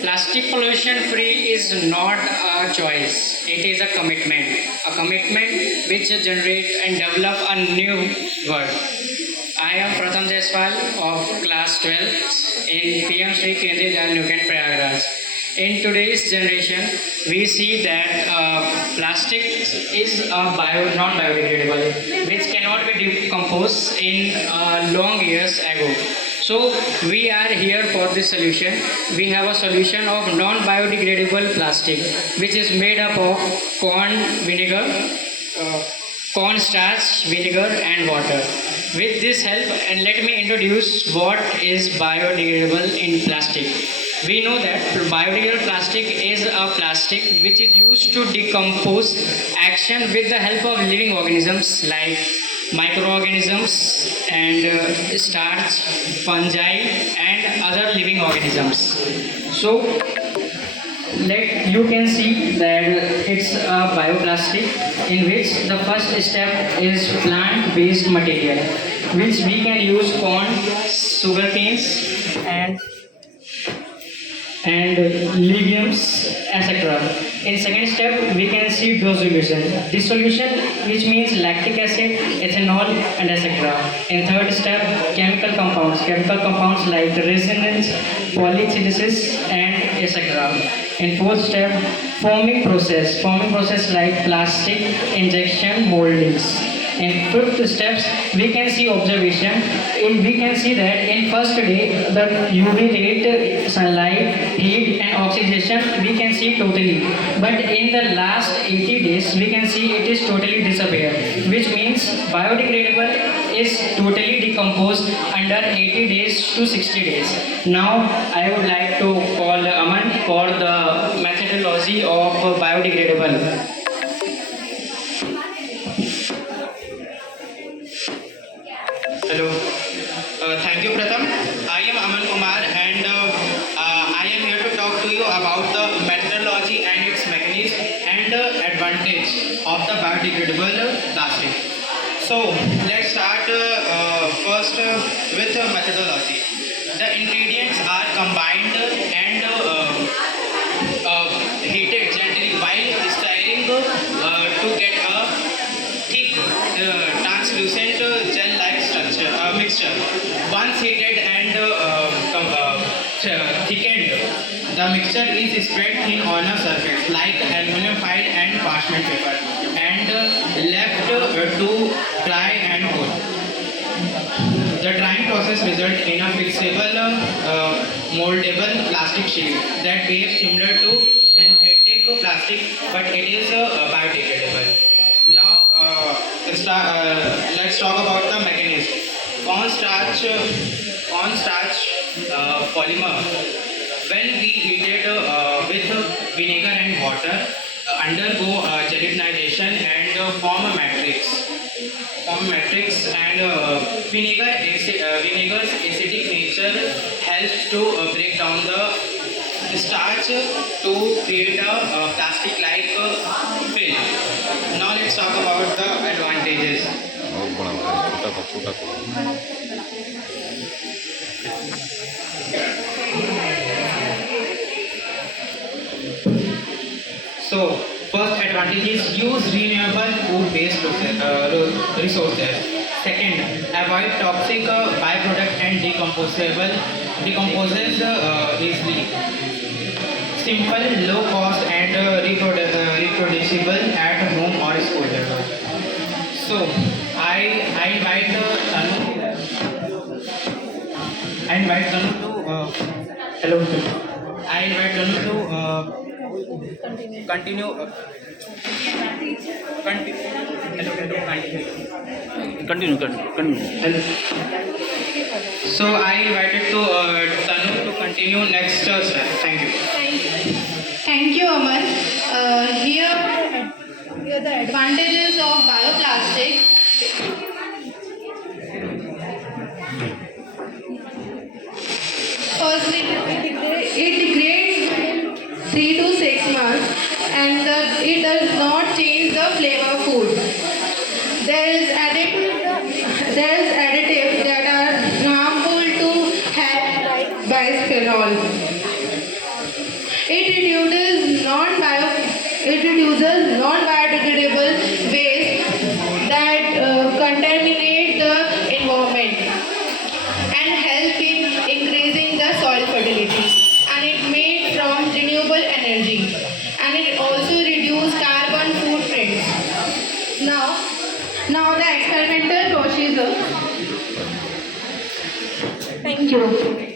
Plastic pollution free is not a choice, it is a commitment. A commitment which generate and develop a new world. I am Pratham Jaiswal of class 12 in PM Sri Kendriya Dayal Newcan Prayagraj. In today's generation, we see that plastic is a non-biodegradable, which cannot be decomposed in long years ago. So we are here for this solution. We have a solution of non-biodegradable plastic, which is made up of corn vinegar, uh, cornstarch, vinegar, and water. With this help, and let me introduce what is biodegradable in plastic. We know that biodegradable plastic is a plastic which is used to decompose action with the help of living organisms like microorganisms and starch, fungi, and other living organisms. So let you can see that it's a bioplastic in which the first step is plant-based material, which we can use corn, sugar canes, and legumes, etc. In second step, we can see dissolution. Dissolution, which means lactic acid, ethanol, and etc. In third step, chemical compounds. Chemical compounds like resonance, polyethylene, and etc. In fourth step, forming process. Forming process like plastic injection moldings. In fifth steps, we can see observation. We can see that in first day, the UV rate, sunlight, heat, and oxidation we can see totally. But in the last 80 days, we can see it is totally disappeared, which means biodegradable is totally decomposed under 80 days to 60 days. Now, I would like to call Aman for the methodology of biodegradable. Hello. Thank you, Pratham. I am Aman Kumar and I am here to talk to you about the methodology and its mechanism and advantage of the biodegradable plastic. So, let's start first with the methodology. The ingredients are combined and heated gently while stirring to get a thick, translucent gel-like structure mixture. Once heated and thickened, the mixture is spread thin on a surface like aluminum foil and parchment paper and left to dry and cool. The drying process results in a flexible, moldable plastic sheet that behaves similar to synthetic plastic, but it is biodegradable. Now, let's talk about the mechanism. Cornstarch polymer. When we heated with vinegar and water, undergo gelatinization and form a matrix. And vinegar's acidic nature helps to break down the starch to create a plastic-like film. Now let's talk about the advantages. So, first advantage is use renewable food-based resources. Second, avoid toxic byproduct and decomposes easily. Simple, low cost and reproducible at home or school level. So, I invite Tanu to hello. I invite Tanu to continue. Hello. So I invited to Tanu to continue next step. Thank you. Thank you, Aman. Here the advantages of bioplastic. Firstly, it degrades within 3 to 6 months and it does not change the flavor of food. There is additive that are harmful to health like bisphenol. it reduces non-biodegradable waste that contaminate the environment and help in increasing the soil fertility. And it made from renewable energy, and it also reduce carbon footprints. Now the experimental procedure. Thank you.